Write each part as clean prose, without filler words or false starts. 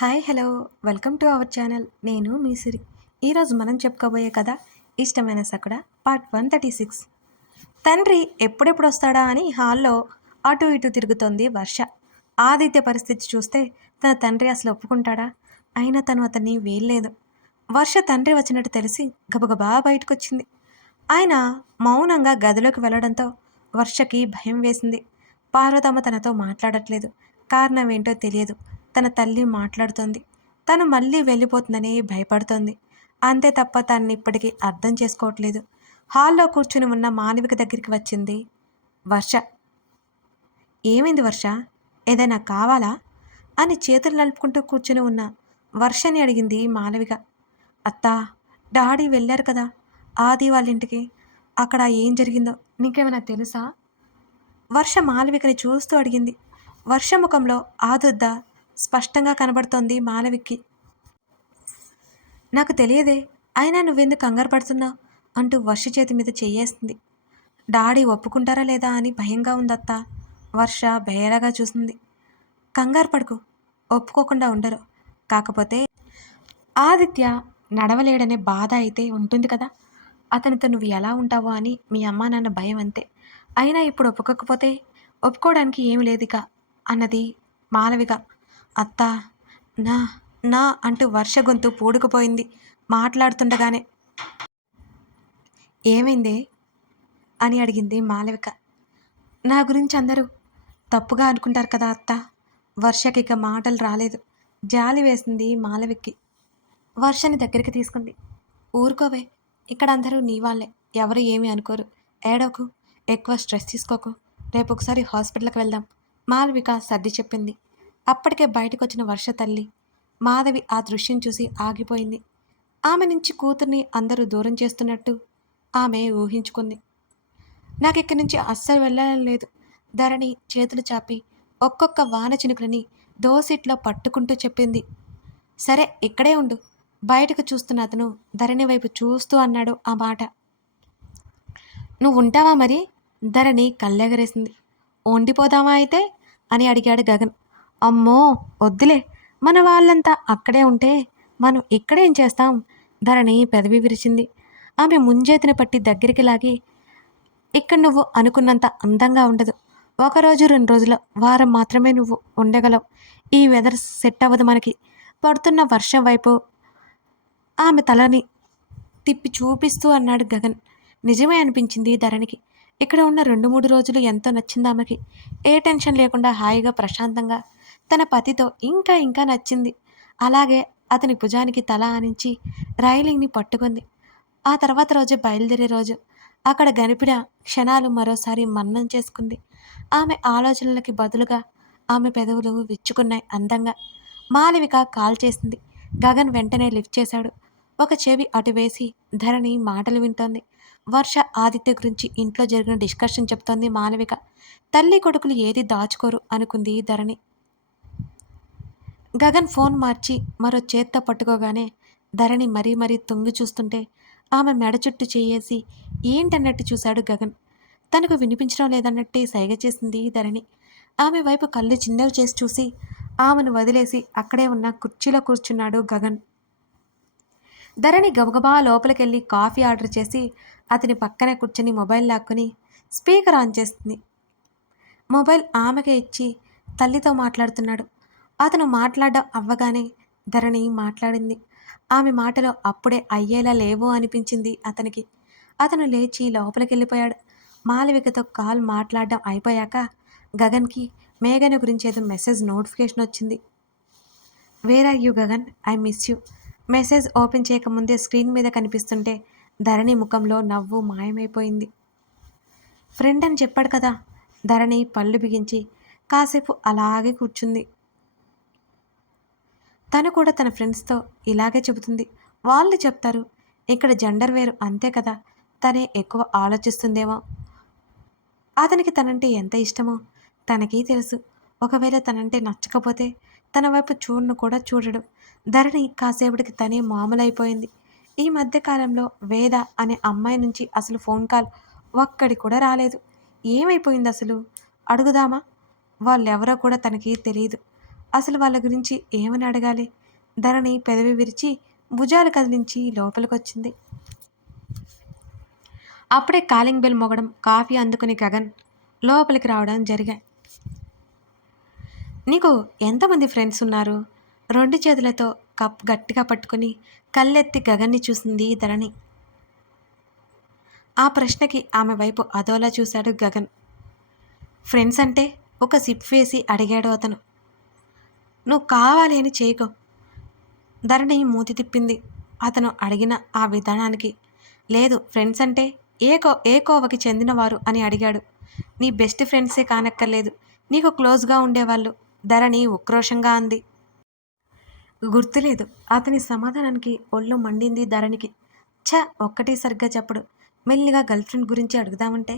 Hi hello welcome to our channel. నేను మీ సిరి. ఈరోజు మనం చెప్పుకోబోయే కథ ఇష్టమైన సకుడ పార్ట్ 136. తండ్రి ఎప్పుడెప్పుడు వస్తాడా అని హాల్లో అటు ఇటు తిరుగుతోంది వర్ష. ఆదిత్య పరిస్థితి చూస్తే తన తండ్రి అసలు ఒప్పుకుంటాడా? అయినా తను అతన్ని వేయలేదు. వర్ష తండ్రి వచ్చినట్టు తెలిసి గబగబా బయటకొచ్చింది. ఆయన మౌనంగా గదిలోకి వెళ్ళడంతో వర్షకి భయం వేసింది. పార్వతమ్మ తనతో మాట్లాడట్లేదు. కారణం ఏంటో తెలియదు. తన తల్లి మాట్లాడుతోంది. తను మళ్ళీ వెళ్ళిపోతుందని భయపడుతోంది. అంతే తప్ప తననిప్పటికీ అర్థం చేసుకోవట్లేదు. హాల్లో కూర్చుని ఉన్న మాలవిక దగ్గరికి వచ్చింది వర్ష. ఏమైంది వర్ష? ఏదైనా కావాలా? అని చేతులు నలుపుకుంటూ కూర్చుని ఉన్న వర్షని అడిగింది మాలవిక. అత్తా, డాడీ వెళ్ళారు కదా ఆది వాళ్ళ ఇంటికి. అక్కడ ఏం జరిగిందో నీకేమైనా తెలుసా? వర్ష మాలవికని చూస్తూ అడిగింది. వర్ష ముఖంలో ఆదుద్ద స్పష్టంగా కనబడుతోంది మాలవిక్కి. నాకు తెలియదే, అయినా నువ్వెందుకు కంగారు పడుతున్నావు అంటూ వర్ష చేతి మీద చెయ్యేస్తుంది. డాడీ ఒప్పుకుంటారా లేదా అని భయంగా ఉందత్తా. వర్ష బేరగా చూసింది. కంగారు పడుకు, ఒప్పుకోకుండా ఉండరు. కాకపోతే ఆదిత్య నడవలేడనే బాధ అయితే ఉంటుంది కదా, అతనితో నువ్వు ఎలా ఉంటావో అని మీ అమ్మా నాన్న భయం అంతే. అయినా ఇప్పుడు ఒప్పుకోకపోతే ఒప్పుకోవడానికి ఏమి లేదిక అన్నది మాలవిక. అత్తా, నా నా అంటూ వర్ష గొంతు పూడుకుపోయింది మాట్లాడుతుండగానే. ఏమైందే అని అడిగింది మాలవిక. నా గురించి అందరూ తప్పుగా అనుకుంటారు కదా అత్త. వర్షకి ఇక మాటలు రాలేదు. జాలి వేసింది మాలవిక్కి. వర్షని దగ్గరికి తీసుకుంది. ఊరుకోవే, ఇక్కడ అందరూ నీ వాళ్ళే, ఎవరు ఏమీ అనుకోరు. ఏడోకు, ఎక్కువ స్ట్రెస్ తీసుకోకు. రేపు ఒకసారి హాస్పిటల్కి వెళ్దాం మాలవిక సర్ది చెప్పింది. అప్పటికే బయటకొచ్చిన వర్ష తల్లి మాధవి ఆ దృశ్యం చూసి ఆగిపోయింది. ఆమె నుంచి కూతుర్ని అందరూ దూరం చేస్తున్నట్టు ఆమె ఊహించుకుంది. నాకిక్కడి నుంచి అస్సలు వెళ్ళాలని లేదు. ధరణి చేతులు చాపి ఒక్కొక్క వాన చినుకులని దోసిట్లో పట్టుకుంటూ చెప్పింది. సరే, ఇక్కడే ఉండు. బయటకు చూస్తున్న అతను ధరణి వైపు చూస్తూ అన్నాడు ఆ మాట. నువ్వు ఉంటావా మరి? ధరణి కళ్ళెగరేసింది. వండిపోదామా అయితే అని అడిగాడు గగన్. అమ్మో వద్దులే, మన వాళ్ళంతా అక్కడే ఉంటే మనం ఇక్కడేం చేస్తాం? ధరణి పెదవి విరిచింది. ఆమె ముంజేతిని పట్టి దగ్గరికి లాగి, ఇక్కడ నువ్వు అనుకున్నంత అందంగా ఉండదు. ఒకరోజు 2 రోజుల వారం మాత్రమే నువ్వు ఉండగలవు. ఈ వెదర్ సెట్ అవ్వదు మనకి. పడుతున్న వర్షం వైపు ఆమె తలని తిప్పి చూపిస్తూ అన్నాడు గగన్. నిజమే అనిపించింది ధరణికి. ఇక్కడ ఉన్న 2-3 రోజులు ఎంతో నచ్చింది ఆమెకి. ఏ టెన్షన్ లేకుండా హాయిగా ప్రశాంతంగా తన పతితో ఇంకా ఇంకా నచ్చింది. అలాగే అతని భుజానికి తల ఆనించి రైలింగ్ని పట్టుకుంది. ఆ తర్వాత రోజు బయలుదేరే రోజు. అక్కడ గడిపిన క్షణాలు మరోసారి మన్నం చేసుకుంది. ఆమె ఆలోచనలకి బదులుగా ఆమె పెదవులు విచ్చుకున్నాయి అందంగా. మాలవిక కాల్ చేసింది. గగన్ వెంటనే లిఫ్ట్ చేశాడు. ఒక చెవి అటు వేసి ధరణి మాటలు వింటోంది. వర్ష ఆదిత్య గురించి ఇంట్లో జరిగిన డిస్కషన్ చెప్తోంది మాలవిక. తల్లి కొడుకులు ఏది దాచుకోరు అనుకుంది ధరణి. గగన్ ఫోన్ మార్చి మరో చేత్తో పట్టుకోగానే ధరణి మరీ మరీ తొంగి చూస్తుంటే ఆమె మెడ చుట్టూ చేయేసి ఏంటన్నట్టు చూశాడు గగన్. తనకు వినిపించడం లేదన్నట్టే సైగ చేసింది ధరణి. ఆమె వైపు కళ్ళు చిన్నవి చేసి చూసి ఆమెను వదిలేసి అక్కడే ఉన్న కుర్చీలో కూర్చున్నాడు గగన్. ధరణి గబగబా లోపలికెళ్ళి కాఫీ ఆర్డర్ చేసి అతని పక్కనే కూర్చొని మొబైల్ లాక్కుని స్పీకర్ ఆన్ చేస్తుంది. మొబైల్ ఆమెకే ఇచ్చి తల్లితో మాట్లాడుతున్నాడు. అతను మాట్లాడడం అవ్వగానే ధరణి మాట్లాడింది. ఆమె మాటలో అప్పుడే అయ్యేలా లేవో అనిపించింది అతనికి. అతను లేచి లోపలికెళ్ళిపోయాడు. మాలవికతో కాల్ మాట్లాడడం అయిపోయాక గగన్కి మేఘన గురించి ఏదో మెసేజ్ నోటిఫికేషన్ వచ్చింది. Where are you Gagan, I miss you. Message open చేయకముందే స్క్రీన్ మీద కనిపిస్తుంటే ధరణి ముఖంలో నవ్వు మాయమైపోయింది. ఫ్రెండ్ అని చెప్పాడు కదా. ధరణి పళ్ళు బిగించి కాసేపు అలాగే కూర్చుంది. తను కూడా తన ఫ్రెండ్స్తో ఇలాగే చెబుతుంది. వాళ్ళు చెప్తారు, ఇక్కడ జెండర్ వేరు అంతే కదా. తనే ఎక్కువ ఆలోచిస్తుందేమో. అతనికి తనంటే ఎంత ఇష్టమో తనకీ తెలుసు. ఒకవేళ తనంటే నచ్చకపోతే తన వైపు చూడను కూడా చూడడు. ధరణి కాసేపటికి తనే మామూలైపోయింది. ఈ మధ్యకాలంలో వేద అనే అమ్మాయి నుంచి అసలు ఫోన్ కాల్ ఒక్కడి కూడా రాలేదు. ఏమైపోయింది అసలు? అడుగుదామా? వాళ్ళెవరో కూడా తనకి తెలియదు. అసలు వాళ్ళ గురించి ఏమని అడగాలి? ధరణి పెదవి విరిచి భుజాలు కదిలించి లోపలికొచ్చింది. అప్పుడే కాలింగ్ బెల్ మోగడం, కాఫీ అందుకుని గగన్ లోపలికి రావడం జరిగాయి. నీకు ఎంతమంది ఫ్రెండ్స్ ఉన్నారు? 2 చేతులతో కప్ గట్టిగా పట్టుకుని కళ్ళెత్తి గగన్ని చూసింది ధరణి. ఆ ప్రశ్నకి ఆమె వైపు అదోలా చూశాడు గగన్. ఫ్రెండ్స్ అంటే ఒక సిప్ వేసి అడిగాడు అతను. నువ్వు కావాలి అని చేయకు. ధరణి మూతి తిప్పింది అతను అడిగిన ఆ విధానానికి. లేదు, ఫ్రెండ్స్ అంటే ఏ కోవకి చెందినవారు అని అడిగాడు. నీ బెస్ట్ ఫ్రెండ్సే కానక్కర్లేదు, నీకు క్లోజ్గా ఉండేవాళ్ళు, ధరణి ఉక్రోషంగా అంది. గుర్తులేదు. అతని సమాధానానికి ఒళ్ళు మండింది ధరణికి. ఒక్కటి సరిగ్గా చెప్పడు. మెల్లిగా గర్ల్ఫ్రెండ్ గురించి అడుగుదామంటే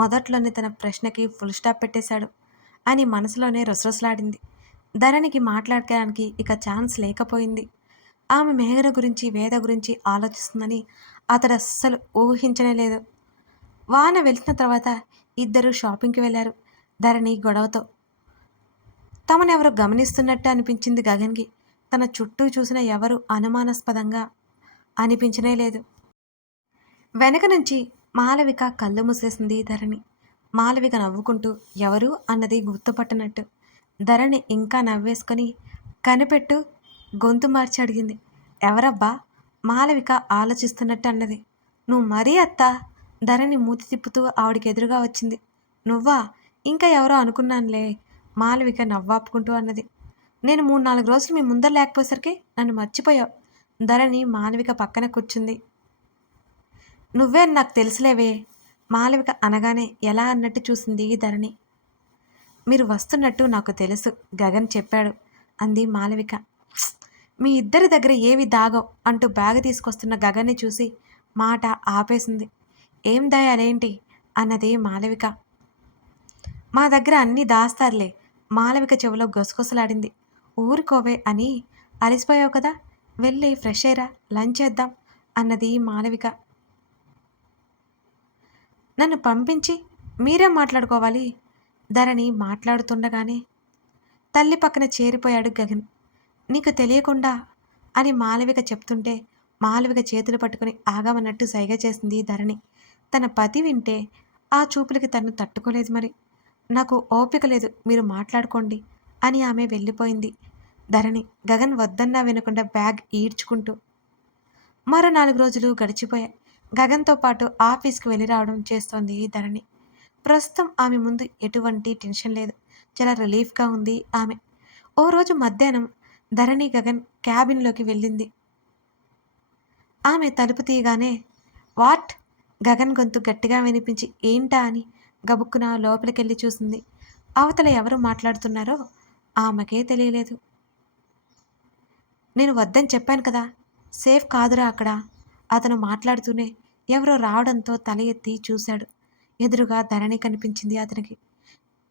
మొదట్లోనే తన ప్రశ్నకి ఫుల్ స్టాప్ పెట్టేశాడు అని మనసులోనే రొసరొసలాడింది. ధరణికి మాట్లాడడానికి ఇక ఛాన్స్ లేకపోయింది. ఆమె మేఘన గురించి, వేద గురించి ఆలోచిస్తుందని అతడు అస్సలు ఊహించనే లేదు. వాన వెళ్తున్న తర్వాత ఇద్దరు షాపింగ్కి వెళ్ళారు. ధరణి గొడవతో తమనెవరో గమనిస్తున్నట్టు అనిపించింది గగన్కి. తన చుట్టూ చూసిన ఎవరు అనుమానాస్పదంగా అనిపించనే లేదు. వెనక నుంచి మాలవిక కళ్ళు మూసేసింది ధరణి. మాలవిక నవ్వుకుంటూ ఎవరు అన్నది గుర్తుపట్టనట్టు. ధరణి ఇంకా నవ్వేసుకొని కనిపెట్టు గొంతు మార్చి అడిగింది. ఎవరబ్బా? మాలవిక ఆలోచిస్తున్నట్టు అన్నది. నువ్వు మరీ అత్తా? ధరణి మూతి తిప్పుతూ ఆవిడికి ఎదురుగా వచ్చింది. నువ్వా? ఇంకా ఎవరో అనుకున్నానులే, మాలవిక నవ్వాపుకుంటూ అన్నది. నేను 3-4 రోజులు మీ ముందర లేకపోయేసరికి నన్ను మర్చిపోయావు. ధరణి మాలవిక పక్కన కూర్చుంది. నువ్వే అని నాకు తెలుసులేవే, మాలవిక అనగానే ఎలా అన్నట్టు చూసింది ధరణి. మీరు వస్తున్నట్టు నాకు తెలుసు, గగన్ చెప్పాడు అంది మాలవిక. మీ ఇద్దరి దగ్గర ఏవి దాగవు అంటూ బ్యాగ్ తీసుకొస్తున్న గగన్ని చూసి మాట ఆపేసింది. ఏం దాయాలేంటి అన్నది మాలవిక. మా దగ్గర అన్నీ దాస్తారులే. మాలవిక చెవిలో గొసగొసలాడింది. ఊరుకోవే అని అలిసిపోయావు కదా, వెళ్ళి ఫ్రెష్ అయ్యరా, లంచ్ చేద్దాం అన్నది మాలవిక. నన్ను పంపించి మీరేం మాట్లాడుకోవాలి? ధరణి మాట్లాడుతుండగానే తల్లి పక్కన చేరిపోయాడు గగన్. నీకు తెలియకుండా అని మాలవిక చెప్తుంటే మాలవిక చేతులు పట్టుకుని ఆగమన్నట్టు సైగ చేసింది ధరణి. తన పతి వింటే ఆ చూపులకి తను తట్టుకోలేదు. మరి నాకు ఓపిక లేదు, మీరు మాట్లాడుకోండి అని ఆమె వెళ్ళిపోయింది. ధరణి గగన్ వద్దన్నా వినకుండా బ్యాగ్ ఈడ్చుకుంటూ. మరో 4 రోజులు గడిచిపోయాయి. గగన్తో పాటు ఆఫీస్కి వెళ్ళి రావడం చేస్తోంది ధరణి. ప్రస్తుతం ఆమె ముందు ఎటువంటి టెన్షన్ లేదు. చాలా రిలీఫ్గా ఉంది ఆమె. ఓ రోజు మధ్యాహ్నం ధరణి గగన్ క్యాబిన్లోకి వెళ్ళింది. ఆమె తలుపు తీయగానే వాట్? గగన్ గొంతు గట్టిగా వినిపించి ఏంటా అని గబుక్కున లోపలికెళ్ళి చూసింది. అవతల ఎవరు మాట్లాడుతున్నారో ఆమెకే తెలియలేదు. నేను వద్దని చెప్పాను కదా, సేఫ్ కాదురా అక్కడ. అతను మాట్లాడుతూనే ఎవరో రావడంతో తల ఎత్తి చూశాడు. ఎదురుగా ధరణి కనిపించింది అతనికి.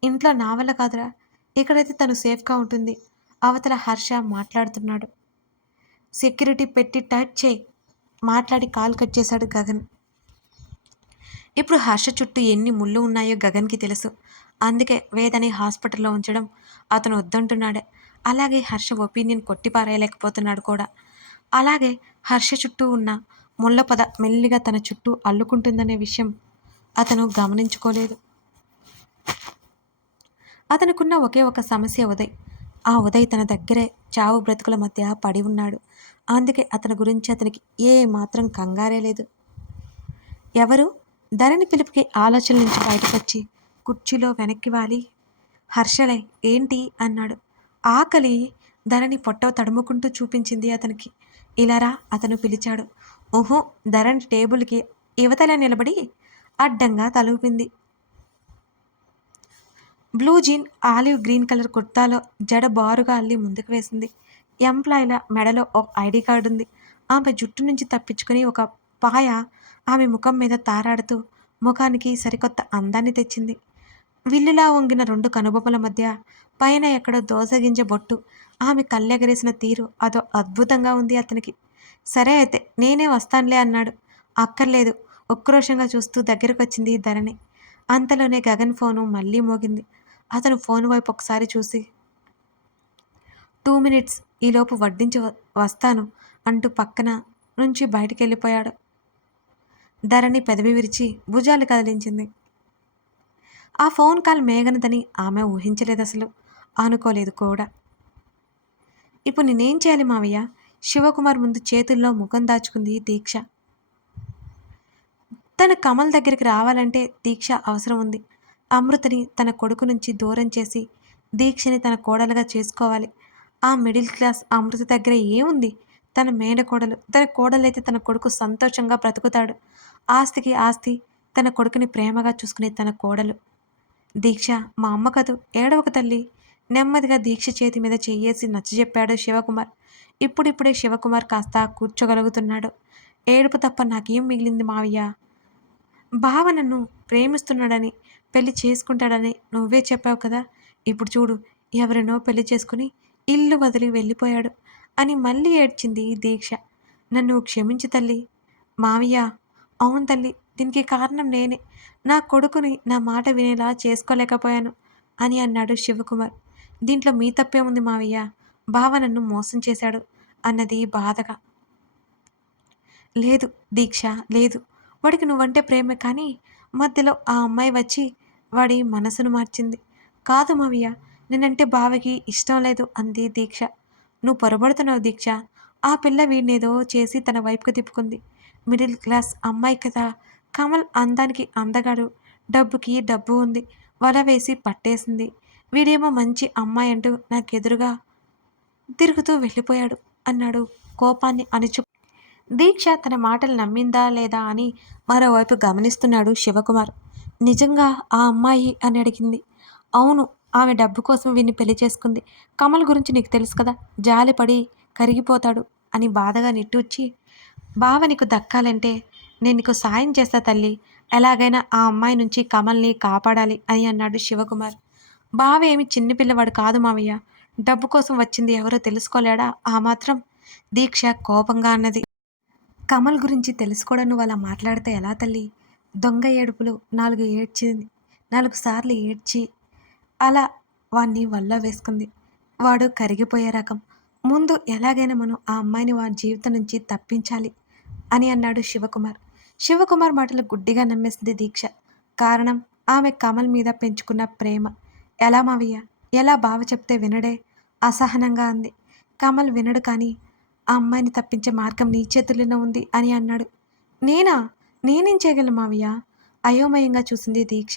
ఇంట్లో నా వల్ల కాదురా, ఇక్కడైతే తను సేఫ్గా ఉంటుంది. అవతల హర్ష మాట్లాడుతున్నాడు. సెక్యూరిటీ పెట్టి టైట్ చేయి మాట్లాడి కాల్ కట్ చేశాడు గగన్. ఇప్పుడు హర్ష చుట్టూ ఎన్ని ముళ్ళు ఉన్నాయో గగన్కి తెలుసు. అందుకే వేదని హాస్పిటల్లో ఉంచడం అతను వద్దంటున్నాడే. అలాగే హర్ష ఒపీనియన్ కొట్టిపారేయలేకపోతున్నాడు కూడా. అలాగే హర్ష చుట్టూ ఉన్న ముళ్ళ పొద మెల్లిగా తన చుట్టూ అల్లుకుంటుందనే విషయం అతను గమనించుకోలేదు. అతనుకున్న ఒకే ఒక సమస్య ఉదయ్. ఆ ఉదయ్ తన దగ్గరే చావు బ్రతుకుల మధ్య పడి ఉన్నాడు. అందుకే అతని గురించి అతనికి ఏ మాత్రం కంగారే లేదు. ఎవరు? ధరణి పిలుపుకి ఆలోచన నుంచి బయటకొచ్చి కుర్చీలో వెనక్కి వాలి హర్షలే ఏంటి అన్నాడు. ఆకలి. ధరణి పొట్ట తడుముకుంటూ చూపించింది అతనికి. ఇలారా అతను పిలిచాడు. ఊహు. ధరణి టేబుల్కి యువతల నిలబడి అడ్డంగా తలూపింది. Blue jean, olive green colour కుర్తాలో జడ బారుగా అల్లి ముందుకు వేసింది. ఎంప్లాయీల మెడలో ఒక ఐడి కార్డు ఉంది. ఆమె జుట్టు నుంచి తప్పించుకుని ఒక పాయ ఆమె ముఖం మీద తారాడుతూ ముఖానికి సరికొత్త అందాన్ని తెచ్చింది. విల్లులా వంగిన 2 కనుబొమ్మల మధ్య పైన ఎక్కడో దోసగింజ బొట్టు. ఆమె కళ్ళెగరేసిన తీరు అదో అద్భుతంగా ఉంది అతనికి. సరే అయితే నేనే వస్తానులే అన్నాడు. అక్కర్లేదు ఉక్రోషంగా చూస్తూ దగ్గరకొచ్చింది ధరణి. అంతలోనే గగన్ ఫోను మళ్ళీ మోగింది. అతను ఫోన్ వైపు ఒకసారి చూసి 2 మినిట్స్ ఈలోపు వడ్డించి వస్తాను అంటూ పక్కన నుంచి బయటికెళ్ళిపోయాడు. ధరణి పెదవి విరిచి భుజాలు కదిలించింది. ఆ ఫోన్ కాల్ మేఘనదని ఆమె ఊహించలేదసలు. అనుకోలేదు కూడా. ఇప్పుడు నేనేం చేయాలి మావయ్య? శివకుమార్ ముందు చేతుల్లో ముఖం దాచుకుంది దీక్ష. తన కమల్ దగ్గరికి రావాలంటే దీక్ష అవసరం ఉంది. అమృతని తన కొడుకు నుంచి దూరం చేసి దీక్షని తన కోడలుగా చేసుకోవాలి. ఆ మిడిల్ క్లాస్ అమృత దగ్గర ఏముంది? తన మేనకోడలు. తన కోడలైతే తన కొడుకు సంతోషంగా బ్రతుకుతాడు. ఆస్తికి ఆస్తి, తన కొడుకుని ప్రేమగా చూసుకునే తన కోడలు. దీక్ష, మా అమ్మ కదూ, ఏడవకు తల్లి. నెమ్మదిగా దీక్ష చేతి మీద చెయ్యేసి నచ్చజెప్పాడు శివకుమార్. ఇప్పుడిప్పుడే శివకుమార్ కాస్త కూర్చోగలుగుతున్నాడు. ఏడుపు తప్ప నాకేం మిగిలింది మావయ్య? బావ నన్ను ప్రేమిస్తున్నాడని, పెళ్లి చేసుకుంటాడని నువ్వే చెప్పావు కదా. ఇప్పుడు చూడు, ఎవరినో పెళ్లి చేసుకుని ఇల్లు వదిలి వెళ్ళిపోయాడు అని మళ్ళీ ఏడ్చింది దీక్ష. నన్ను క్షమించు తల్లి. మావయ్య, అవును తల్లి, దీనికి కారణం నేనే. నా కొడుకుని నా మాట వినేలా చేసుకోలేకపోయాను అని అన్నాడు శివకుమార్. దీంట్లో మీ తప్పేముంది మావయ్య? బావ నన్ను మోసం చేశాడు అన్నది బాధగా. లేదు దీక్ష, లేదు. వాడికి నువ్వంటే ప్రేమే, కానీ మధ్యలో ఆ అమ్మాయి వచ్చి వాడి మనసును మార్చింది. కాదు మావయ్య, నేనంటే బావకి ఇష్టం లేదు అంది దీక్ష. నువ్వు పొరబడుతున్నావు దీక్ష. ఆ పిల్ల వీడినేదో చేసి తన వైపుకు తిప్పుకుంది. మిడిల్ క్లాస్ అమ్మాయి కదా. కమల్ అందానికి అందగాడు, డబ్బుకి డబ్బు ఉంది. వల వేసి పట్టేసింది. వీడేమో మంచి అమ్మాయి అంటూ నాకెదురుగా తిరుగుతూ వెళ్ళిపోయాడు అన్నాడు కోపాన్ని అణిచు. దీక్ష తన మాటలు నమ్మిందా లేదా అని మరోవైపు గమనిస్తున్నాడు శివకుమార్. నిజంగా ఆ అమ్మాయి అని అడిగింది. అవును, ఆమె డబ్బు కోసం వీడిని పెళ్లి చేసుకుంది. కమల్ గురించి నీకు తెలుసు కదా, జాలిపడి కరిగిపోతాడు అని బాధగా నిట్టూర్చి, బావ నీకు దక్కాలంటే నేను నీకు సాయం చేస్తా తల్లి. ఎలాగైనా ఆ అమ్మాయి నుంచి కమల్ని కాపాడాలి అని అన్నాడు శివకుమార్. బావ ఏమి చిన్నపిల్లవాడు కాదు మావయ్య. డబ్బు కోసం వచ్చింది ఎవరో తెలుసుకోలేడా ఆ మాత్రం? దీక్ష కోపంగా అన్నది. కమల్ గురించి తెలిసి కూడా నువ్వు అలా మాట్లాడితే ఎలా తల్లి? దొంగ ఏడుపులు 4 సార్లు ఏడ్చి అలా వాణ్ణి వల్లో వేసుకుంది. వాడు కరిగిపోయే రకం. ముందు ఎలాగైనా మనం ఆ అమ్మాయిని వాడి జీవితం నుంచి తప్పించాలి అని అన్నాడు శివకుమార్. శివకుమార్ మాటలు గుడ్డిగా నమ్మేసింది దీక్ష. కారణం, ఆమె కమల్ మీద పెంచుకున్న ప్రేమ. ఎలా మావయ్య? ఎలా బావ చెప్తే వినడే? అసహనంగా అంది. కమల్ వినడు, కానీ ఆ అమ్మాయిని తప్పించే మార్గం నీ చేతుల్లోనే ఉంది అని అన్నాడు. నేనా? నేనేం చేయగలను మావయ్య? అయోమయంగా చూసింది దీక్ష.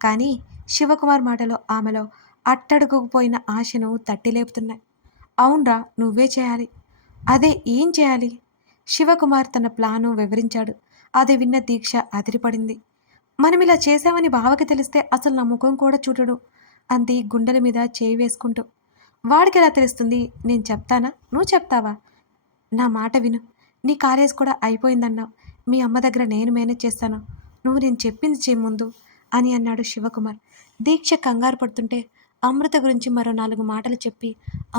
కానీ శివకుమార్ మాటలో ఆమెలో అట్టడుగుపోయిన ఆశను తట్టిలేపుతున్నాయి. అవునరా, నువ్వే చేయాలి. అదే, ఏం చేయాలి? శివకుమార్ తన ప్లాను వివరించాడు. అది విన్న దీక్ష అదిరిపడింది. మనం ఇలా చేశామని బావకి తెలిస్తే అసలు నా ముఖం కూడా చూడడు అంది గుండెల మీద చేయి వేసుకుంటూ. వాడికి ఎలా తెలుస్తుంది? నేను చెప్తానా, నువ్వు చెప్తావా? నా మాట విను. నీ కాలేజ్ కూడా అయిపోయిందన్నావు. మీ అమ్మ దగ్గర నేను మేనేజ్ చేస్తాను. నువ్వు నేను చెప్పింది చేయి ముందు అని అన్నాడు శివకుమార్. దీక్ష కంగారు పడుతుంటే అమృత గురించి మరో 4 మాటలు చెప్పి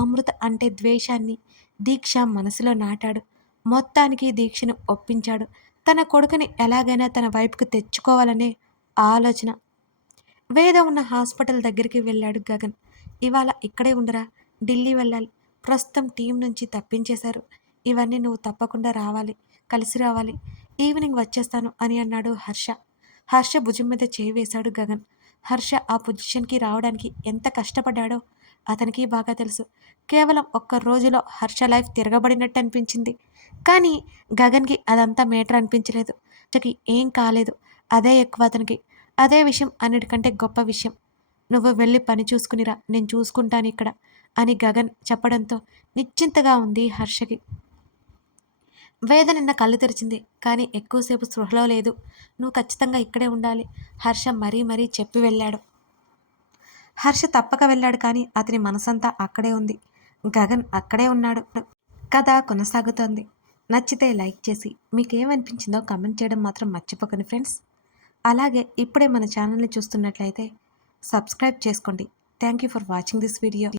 అమృత అంటే ద్వేషాన్ని దీక్ష మనసులో నాటాడు. మొత్తానికి దీక్షను ఒప్పించాడు. తన కొడుకుని ఎలాగైనా తన వైపుకు తెచ్చుకోవాలనే ఆలోచన. వేద ఉన్న హాస్పిటల్ దగ్గరికి వెళ్ళాడు గగన్. ఇవాళ ఇక్కడే ఉండరా, ఢిల్లీ వెళ్ళాలి. ప్రస్తుతం టీం నుంచి తప్పించేశారు. ఇవన్నీ నువ్వు తప్పకుండా రావాలి, కలిసి రావాలి. ఈవినింగ్ వచ్చేస్తాను అని అన్నాడు హర్ష. హర్ష భుజం మీద చేయి వేశాడు గగన్. హర్ష ఆ పొజిషన్కి రావడానికి ఎంత కష్టపడ్డాడో అతనికి బాగా తెలుసు. కేవలం ఒక్క రోజులో హర్ష లైఫ్ తిరగబడినట్టు అనిపించింది. కానీ గగన్కి అదంతా మేటర్ అనిపించలేదు. హర్షకి ఏం కాలేదు, అదే ఎక్కువ అతనికి. అదే విషయం అన్నిటికంటే గొప్ప విషయం. నువ్వు వెళ్ళి పని చూసుకునిరా, నేను చూసుకుంటాను ఇక్కడ అని గగన్ చెప్పడంతో నిశ్చింతగా ఉంది హర్షకి. వేద నిన్న కళ్ళు తెరిచింది, కానీ ఎక్కువసేపు స్పృహలో లేదు. నువ్వు ఖచ్చితంగా ఇక్కడే ఉండాలి, హర్ష మరీ మరీ చెప్పి వెళ్ళాడు. హర్ష తప్పక వెళ్ళాడు, కానీ అతని మనసంతా అక్కడే ఉంది. గగన్ అక్కడే ఉన్నాడు. కథ కొనసాగుతోంది. నచ్చితే లైక్ చేసి మీకేమనిపించిందో కమెంట్ చేయడం మాత్రం మర్చిపోకండి ఫ్రెండ్స్. అలాగే ఇప్పుడే మన ఛానల్ని చూస్తున్నట్లయితే సబ్స్క్రైబ్ చేసుకోండి. Thank you for watching this video.